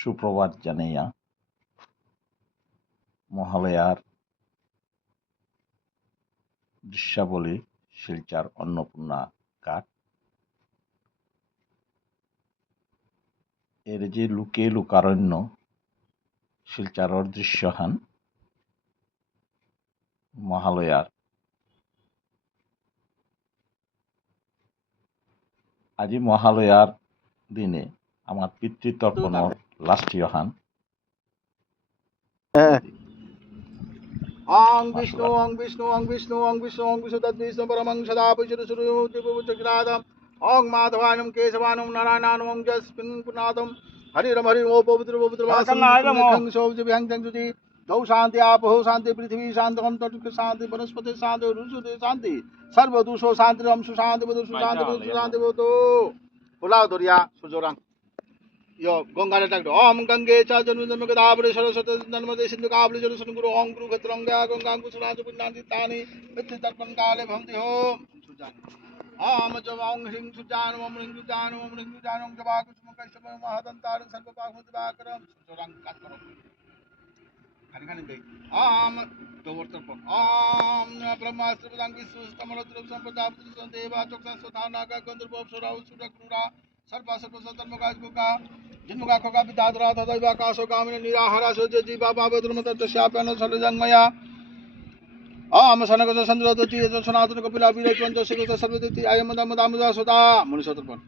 সুপ্রভাত জানাইয়া মহালয়ার দৃশ্যাবলী শিলচর অন্নপূর্ণা ঘাট এর যে লুকে লুকারণ্য শিলচৰৰ দৃশ্যহান মহালয়ার আজি মহালয়ার দিনে আমার পিতৃতর্পণৰ লাষ্টীয়হান Ong Vishnu, Ong Vishnu, Ong Vishnu, Ong Vishnu, Ong Vishnu, Tat Vishnu, Paramang Sada, Pushuru Suru, Tipu Chakradam, Ong Madhavanam, Kesavanam, Narayanam, Ong Jaspin Punadam, Hari Ram Hari Om Pavitra Pavitra Vasam, Khang Shov Jibhang Tang Juti, Dau Shanti, Apo Shanti, Prithvi Shanti, Om Tatuk Shanti, Vanaspati Shanti, Rusuti Shanti, Sarva Dusho Shanti, Ram Shanti, Vadu Shanti, Vadu Shanti, Vadu Pulao Doria, Sujorang. Yo, Gongana Tagdo, Om Gange, Chajan, Gadabri, Saraswati, Nirmade, Sindhu Kabli, Jerusalem, Guru, Om Guru, Katranga, Gongang, Kusulanju, Punandi, Tani, Vitan Kale, Bhamti Home, Sujan. Om Javang, Ring Sujan, Om Ring Sujan, Om Ring Sujan, Om Javaku, Sumakaisham, Mahatan Tar, Sarvapak, Mutibakaram, Surang Kataro. Harikan Day. Om Dovortapon. Om Brahmastra, Visu, Kamalatra, Sampradapatri, Sandeva, Choksa, Sotanaga, Gandharbo, Surau, Sudakrura, Sarpa, Sarpa, Satarmagajuka. जिनका खोका पिता दरा था दैवा काशो कामिनी निराहारा सोचे जीवा बाबे दुर्मत तस्यापन सरजंगया आम सनक चंद्र दति सनातन कपिला विरय पंच सिक सर्वदति आयम दम दामदा सदा मनुष्य तर्पण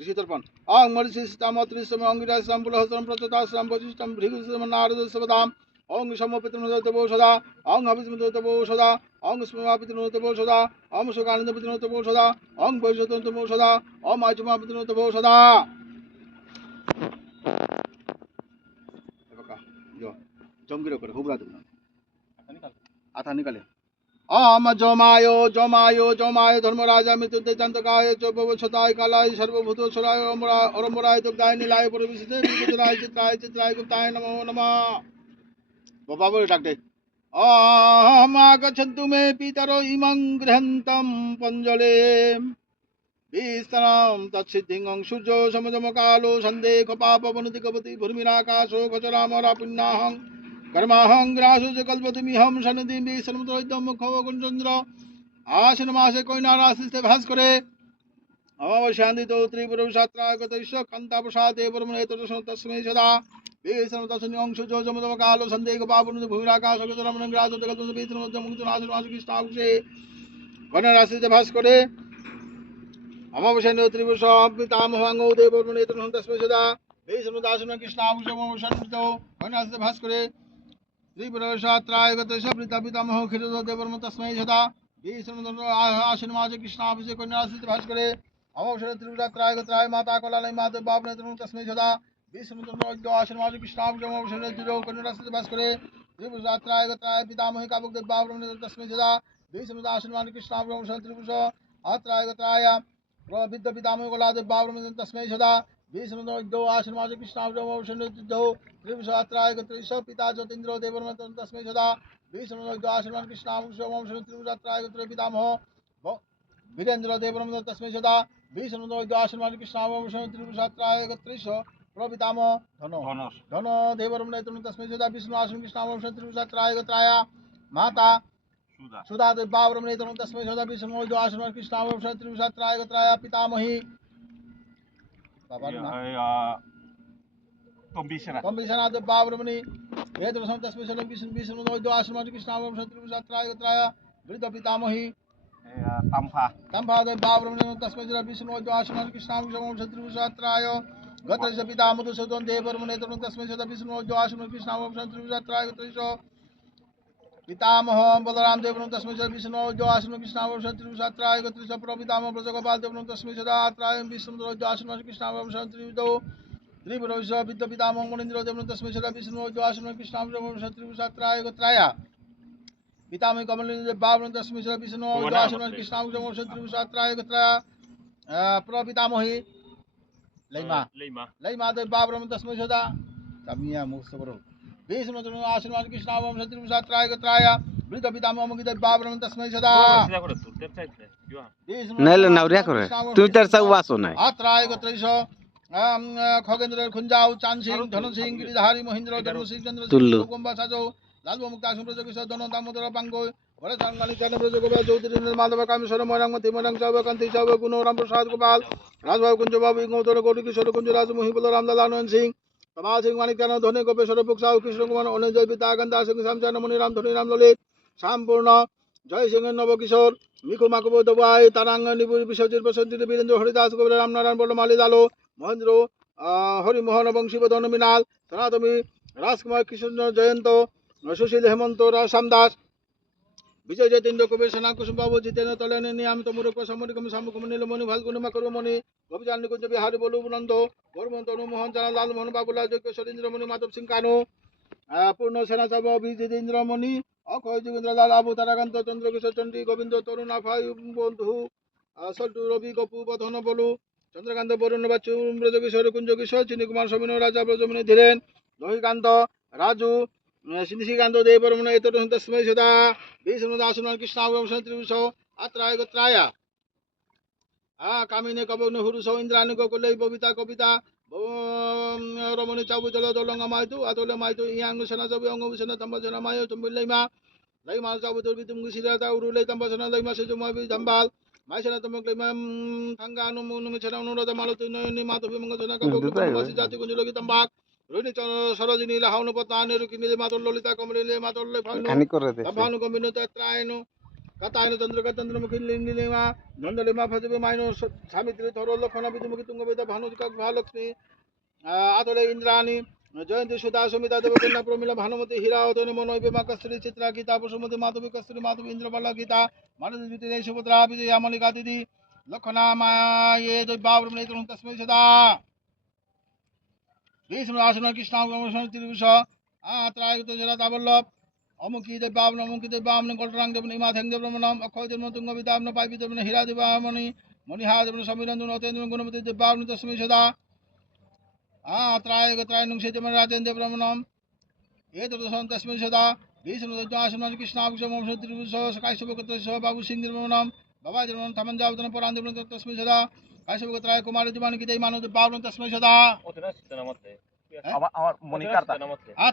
ऋषि तर्पण आं मर्षि सितामत्रि सम अंगिरा संपुल हस्रम प्रचता श्रम वशिष्ठम भृगुसम नारद सबदाम ओं समपितनो तपो सदा ओं अभिस्मतो तपो सदा ओं स्मवापितनो तपो सदा ओं सुखानंद पितनो तपो सदा ओं वैशतो तपो सदा ओं आचमा पितनो तपो सदा जमगिरो करे हुबरा दुना आथा निकाले आम जमायो जमायो जमायो धर्मराजा मृत्यु दंतकाय चोपव छताय कालाय सर्वभूत सुराय अरमराय दुग्धाय नीलाय परविशते विगतराय चित्राय चित्राय गुप्ताय नमो नमः बाबा बोले डाक दे आगच्छन्तु मे पितरो इमं गृहन्तं पंजले विस्तराम तत्सिद्धिं सूर्यो समजमकालो सन्धे कपापवनति कपति भूमिराकाशो खचरामरापुण्यहं कर्माहं ग्रासो च कल्पतिमिहं सन्निधिं विश्रमतोइदं मुखो गुणचन्द्र आश्विनमासे कोयनाराशिस्ते भास्करे अमावस्यान्दितो त्रिपुरविशात्रागतैश्च कान्ताप्रसादे परमनेतरसो तस्मै सदा विश्रमतस्मिन् सूर्यो समजमकालो सन्धे कपापवनति भूमिराकाशो खचरामरापुण्यहं ग्रासो च कल्पतिमिहं विश्रमतोइदं कृष्णाभिषे कोयनाराशिस्ते भास्करे अमावस्या त्रिपुष पितामहांगो देवनेतरं तस्मै सदा वेशमुदासुन कृष्णाभूषणो वनस्य भास्करे त्रिपुरशात्राय गतश पितामहो खिरो देवरम तस्मै सदा वेशमुदनो आश्विनमास कृष्णाभिषेक कन्यासित भास्करे अमावस्या त्रिपुरात्राय गत्राय माता कलालय माता बापनेतरं तस्मै सदा वेशमुदनो आश्विनमास कृष्णाभिषेक कन्यासित भास्करे त्रिपुरशात्राय गत्राय पितामहे काबुक देव बापनेतरं तस्मै सदा वेशमुदाश्विनमास कृष्णाभिषेक त्रिपुष आत्राय गत्राय विद्य पितामह गोलादेव बाबरम तस्मै सदा विष्णुदो आश्रमाज कृष्णावशो त्रिभुषात्राय त्रिश पिता ज्योतिन्द्र देवरम तस्मै सदा विष्णुदो आश्रमान कृष्णावशो त्रिभुषात्राय पितामह वीरेन्द्र देवरम तस्मै सदा विष्णुदो आश्रमान कृष्णावशो त्रिभुषात्राय त्रिश प्रपितामह धन देवरम तस्मै सदा विष्णु आश्रम कृष्णावशो त्रिभुषात्राय माता सुधा बाबरम नेतरं तस्मै सदा विष्णु आश्रम कृष्णावशो त्रिभुषात्राय पितामही तंबिशना बाबरमणि वेदरसं तस्मै सदा विष्णु आश्रम कृष्णावशो त्रिभुषात्राय वृद्ध पितामही तंभा बाबरम तस्मै सदा विष्णु आश्रम कृष्णावशो त्रिभुषात्राय गत्रैष पिता मधुसूदन देवरम नेतरं तस्मै सदा विष्णु आश्रम कृष्णावशो त्रिभुषात्राय पितामह बलराम देवरं तस्मै सदा विष्णु आश्रम कृष्णावशो त्रिभुषात्राय गत्रैष प्रपितामह ब्रजगोपाल देवरं तस्मै सदा त्राय विष्णु आश्रम कृष्णावशो त्रिपुरविश विद्य पितामह मुनीन्द्र देवरं तस्मै सदा विष्णु आश्रम कृष्णावशो त्रिभुषात्राय गत्राय पितामह कमलेन्द्र बाबरं तस्मै सदा विष्णु आश्रम कृष्णावशो त्रिभुषात्राय गत्राय प्रपितामही लैमा देव बाबरं तस्मै सदा तमिया मुस्तकरो विष्णु आश्रम कृष्णावशो त्रिभुषात्राय गत्राय वृद्ध पितामह मुगिदेव बाबरं तस्मै सदा नाइले नाउरिया करे तुई तर सब वासो नाइ आत्राय गत्रैष খগেন্দ্রের খুঞ্জাও চান সিং ধন সিং গিরিধারী মহেন্দ্র ধর্ম সিং চন্দ্র সিং তুল্য। কুম্বা সাজো লালব মুক্তা সম্প্রজ কিশোর ধন দামোদর পাঙ্গ ভরে সাঙ্গালি চান ব্রজ গোপাল চৌধুরী মাধব কামেশ্বর ময়রামতি ময়রাং চাব কান্তি চাব গুণ রাম প্রসাদ গোপাল রাজবাবু কুঞ্জ বাবু গৌতর গৌরী কিশোর কুঞ্জ রাজ মহিবল রামলাল আনন্দ সিং তমাল সিং মানিক চান ধনী গোপেশ্বর পুকসাউ কৃষ্ণ কুমার অনিজয় পিতা কান্তা সিং শ্যামচান মণি রাম ধনী রাম ললিত শ্যামপূর্ণ জয় সিং নবকিশোর মিকু মাকুব দবাই তারাঙ্গ নিপুর বিশ্বজিৎ বসন্তী বীরেন্দ্র হরিদাস গোবিন্দ রামনারায়ণ বর্ণমালী দালো মহেন্দ্র হরিমোহন বংশীবদন মৃণাল সনাতমী রাজকুমার কৃষ্ণ জয়ন্ত সুশীল হেমন্ত শ্যামদাস বিজয় জয়তেন্দ্র কবির সেনা কুসুম বাবু জিতেন্দ্র তলেন নিয়ামিত মুরুক সমরিকম শামুকম নীলমণি ফাল্গুনি মাকরমণি গোপীচান নিকুঞ্জ বিহারী বলু নন্দ বর্মন্ত অনুমোহন জানা লালমোহন বাবুলাল যোগ্য সতীন্দ্রমণি মাধব সিং কানু পূর্ণ সেনা সভা বিজেন্দ্রমণি অক্ষয় যোগেন্দ্রলাল আবু তারাকান্ত চন্দ্রকিশোর চণ্ডী গোবিন্দ তরুণ আফাই বন্ধু সল্টু রবি গপু বধন বলু চন্দ্রকান্ত বরুণ বাচ্চু ব্রজকিশোর কুঞ্জ কিশোর চিনি কুমার সবিন রাজা ব্রজমণি ধীরেন লোহিকান্ত রাজু নিশিকান্ত দেব বর্মণ এত তস্মৈ সদা বিষ্ণু দাসুন কৃষ্ণ ত্রিভুষ আত্রায় গোত্রায় কামিনে কবগ্ন হুরুষ ইন্দ্রাণী গোকুলে ববিতা কবিতা রমণী চাবু জল দলঙ্গা মাইতু আতলে মাইতু ইয়াং সেনা চাবু অঙ্গ সেনা তম্বা সেনা মায় চম্বিল্লাইমা লাইমা চাবু দুর্বিতুম গুসিরাতা উরুলাই তম্বা সেনা লাইমা সেজু মাবি জাম্বাল মাই সেনা তম্বক লাইমা থাঙ্গা নুমি সেনা অনুরাধা মালতী নয়নি মাতবি মঙ্গ সেনা কবগ্ন মাসি জাতি কুঞ্জ লগি তম্বাক রোহিণী সরোজিনী লাহাউন পত্নানি রুকিনী মাতল ললিতা কমলিনী মাতল ফাইনু খানি করে দে ভানু কম্বিনু ত্রায়নু কাতায়ন চন্দ্রকা চন্দ্রমুখী লিঙ্গিলিমা নন্দলিমা ফজবে মাইনো সামিত্রী ধর লক্ষণা বিদুমুখী তুঙ্গবেদা ভানুকা মহালক্ষ্মী আতলে ইন্দ্রাণী জয়ন্তী সুতা সুমিতা দেবকন্যা প্রমিলা ভানুমতি হীরা অতনি মনৈবে মা কস্তুরী চিত্রা গীতা বসুমতি মাধবী কস্তুরী মাধবী ইন্দ্রবালা গীতা মানসী জ্যোতি সুভদ্রা বিজয়া মল্লিকা দিদি লক্ষণা মায়ে দৈবাব্রহ্মণে তস্মৈ সদা বিষ্ণু আসন কৃষ্ণ ত্রিভুষ ত্রায়গত জরা দাবল্লভ অমুকি দেবাবন অমুকি দেবাবন গলরাং দেবন ইমা থ্যাং দেবনম অক্ষয় দেবন তুঙ্গ বিদাবন পাইবি দেবন হীরা দেবামণি মণিহা দেবন সমীরন্দন অতেন্দ্র গুণপতি দেবাবন তস্মৈ সদা ত্রায়গত্রায় নুংসে দেবন রাজেন্দ্র দেবনম এতদ তস্মৈ সদা বিষ্ণু আসন কৃষ্ণ ত্রিভুষ কাশ্যপগত বাবু সিং দেবনম বাবা দেবন থামন যাবতন পরাণ দেবন তস্মৈ সদা কাশ্যপগত্রায় কুমার দেবান গীতাই মানব দেবাবন তস্মৈ সদা আমার মনিকার্তা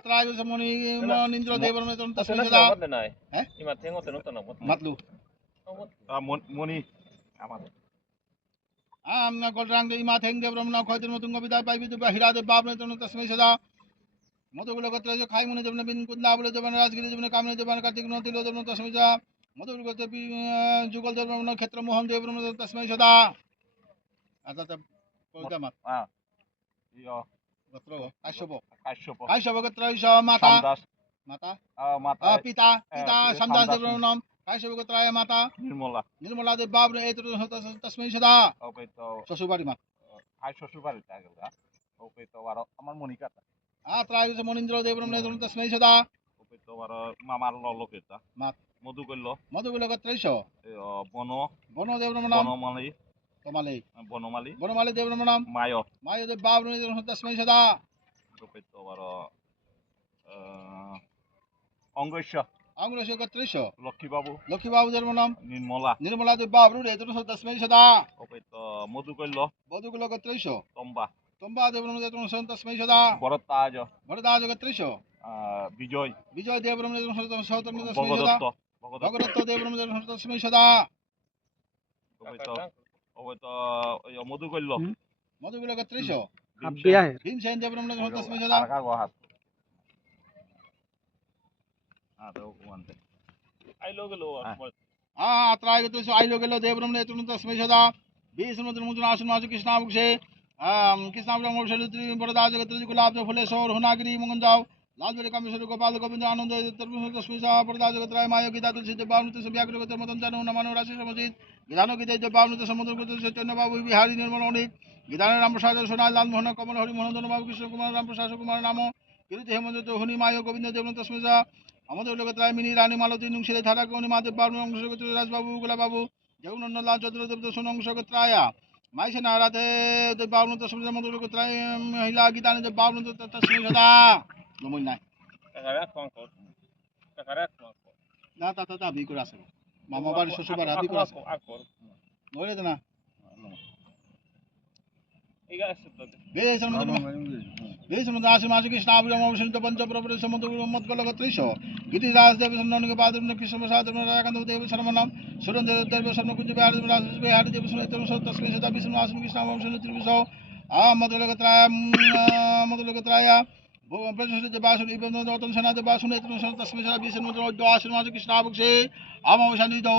ত্রায়গত মণি মনীন্দ্র দেবনম তস্মৈ সদা হ্যাঁ মাতলু মনি আমার গলরাং ইমা থ্যাং দেবনম অক্ষয় তুঙ্গ বিদায় পাইবি দেব হীরা দেবাবন তস্মৈ সদা মধুগুলো গোত্র খাই মনে দেবন বিন কুন্দা বলে দেবন রাজগিরি দেবন কামনে দেবন কার্তিক নতিল দেবন তস্মৈ সদা মধুগুলো গোত্র যুগল দেবন ক্ষেত্র মোহন দেবন তস্মৈ সদা আচ্ছা কবিতা মাত গোত্র কাশ্যপ কাশ্যপ গোত্র মাতা মাতা মাতা পিতা পিতা সন্দাস দেবনম কাশ্যপ গোত্রায় মাতা নির্মলা নির্মলা দেব বাবন এই তস্মৈ সদা ওকে তো শ্বশুরবাড়ি মাত আই শ্বশুর বাড়িতে গেল ওকে তো আর আমার মনিকার্তা ত্রায়গত মনীন্দ্র দেবনম তস্মৈ সদা ওকে তো আর মামার লোকেতা মাত মধু কইল মধুগুলো গোত্রৈশ বন বন দেবনম বনমালী তোমালে বনমালী বনমালী দেবনম মায় মায় দেব বাবন তস্মৈ সদা ওকে তো আর অঙ্গৈশ্য অঙ্গ্রেশ গোত্রৈশ লক্ষ্মীবাবু লক্ষ্মীবাবু দেবনম নির্মলা নির্মলা দেব বাবন তস্মৈ সদা ওকে তো মধু কইল বধুগুলো গোত্রৈশ তম্বা তোমা দেবনম তস্মৈ সদা বরতাজ ভরদাস গোত্রৈশ বিজয় বিজয় দেবনম তস্মৈ সদা ভগদত্ত ভগদত্ত দেবনম তস্মৈ সদা ওকে তো ওই মধু কইল মধুগুলো গোত্রৈশ আপিয়া ভীমসেন দেবনম তস্মৈ সদা ত্রায়গত আইলো গেল দেবনম তস্মৈ সদা বিষ্ণু মুদ্র আসন মাসু কৃষ্ণাবুক্ষে কৃষ্ণাবুক্ষে বরদাস গোত্র গুলাব ফুলেশ্বর হুনাগিরি মঙ্গনজাও লালবেরি কামেশ্বর গোপাল গোবিন্দ আনন্দ তস্মৈ সদা বরদাস গোত্রায় মায় গীতা তুলসী দেবাবন ব্যাঘ্র গোত্র মতন জানু নমানো রাশি সমজিত গীতানো গীতায় দেবাবন সমুদ্র গোত্র চৈতন্য বাবু বিহারী নির্মল অনিক গীতানের রামপ্রসাদ সোনায় লালমোহন কমল হরি মোহন বাবু কৃষ্ণ কুমার রামপ্রসাদ কুমার নাম কীর্তি হেমন্ত হুনি মায় গোবিন্দ দেবন তস্মৈ সদা আমাদের লোকত্রায় মিনি রানী মালতী নুংশিলে ধারা কৌনি মাদেব বাবু অংশ গোত্র রাজবাবু গোলাবাবু জগনন্দলাল চন্দ্রদেব সোন অংশ গোত্রায়া মাইসেনা রাধে দেবাবন তস্মৈ সদা মধুর গোত্রায় মহিলা গীতানি দেবাবন তস্মৈ সদা নমই নাই না তা বি করে আসে মামা বাড়ি শ্বশুর বাড়ি বি করে আসে নইলে তো না वेशमदासमाज कृष्णाभिरमोषित पंचप्रभु समुद्र मद्गलगत्रिश गिरिराज देव सन्नन पादम कृष्ण प्रसाद राकांत देव शर्मनम सुरेंद्र देव शर्म कुंज बिहार राज बिहार देव सुनेत्र तस्मै सदा विष्णुवासन कृष्णामोषित त्रिविशो आ मदलगत्राय प्रसुत बासुर इबन दौतन सनाद बासुनेत्र तस्मै सदा विष्णुवासन आश्रमाज कृष्णाभुक्षे आमोषानिदो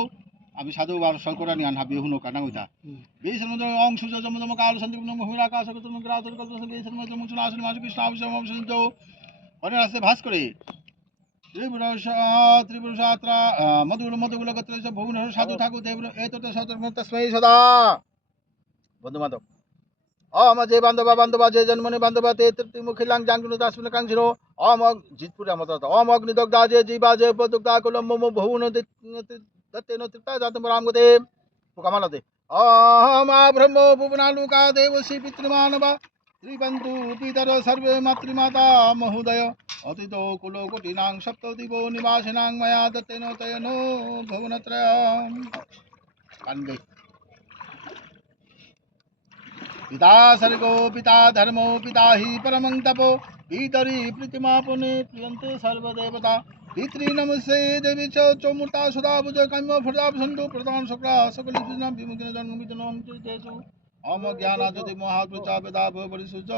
আমি সাধু বার শঙ্করা নিয়ান হাবি হুনো কানা উদা বেসন মধ্যে অং সুজ জমদম কাল সন্দীপ নম হুরা কাশ কতম গ্রাতর কত বেসন মধ্যে মুচুন আসন মাস কৃষ্ণ অবসম অবসন্ত অনে রাস্তে ভাস করে ত্রিপুরসাত্রা মধুগুলো গত্র ভুবন সাধু ঠাকুর দেব এতটা সতর্ক তস্मै সদা বন্ধু বান্ধব আমার যে বান্ধবা যে জন্মনি বান্ধবা তে ত্রিমুখিলাং জাঙ্গুন দাসুন কাংশিরো অমগ জিতপুরে আমার অমগ নিদগ্ধা যে জীবা যে পদুগ্ধা কুলম মম ভুবন दत्ते नो तृप्ता जातम राम गते पुकामाला दे अहमा ब्रह्म भुवनालुका देव श्री पितृमानव त्रिबंधु पितर सर्वे मातृमाता महोदय अतितो कुलो कोटिनां सप्तदिवो निवासिनां मया दत्तेनो तयनो भुवनत्रयम् कांदे पिता सर्गो पिता धर्मो पिता हि परमं तपो पितरि प्रीतिमा पुने प्रियन्ते सर्वदेवता पितृ नमस्ते देवी चौमूर्ता सदा भुज काम्य फटाप सन्तु प्रधान शुक्ला सकल विमुखिन जन्म विजनम चेतेषु अम ज्ञान ज्योति महाप्रचा वेदा भवरिषुच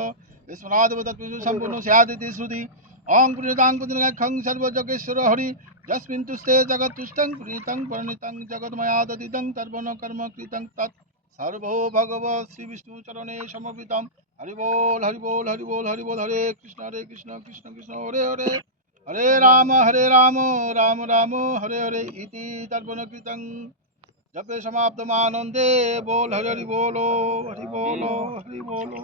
विश्वनाथ तत्त्वसु सम्पूर्ण स्यादिति श्रुति ओं पुण्यतां पुण्यखं सर्वजगेश्वर हरि यस्मिन् तुष्टे जगत्तुष्टं पुनीतं परिणितं जगन्मया ददितं तर्पण कर्म कृतं तत् सर्वो भगव श्री विष्णु चरणे समर्पितं हरि बोल हरि बोल हरि बोल हरि बोल हरे कृष्ण कृष्ण कृष्ण हरे हरे हरे राम राम राम हरे हरे इति तर्पण कृतं जपे समाप्तमानंदे बोल हरि हरि बोलो हरि बोलो हरि बोलो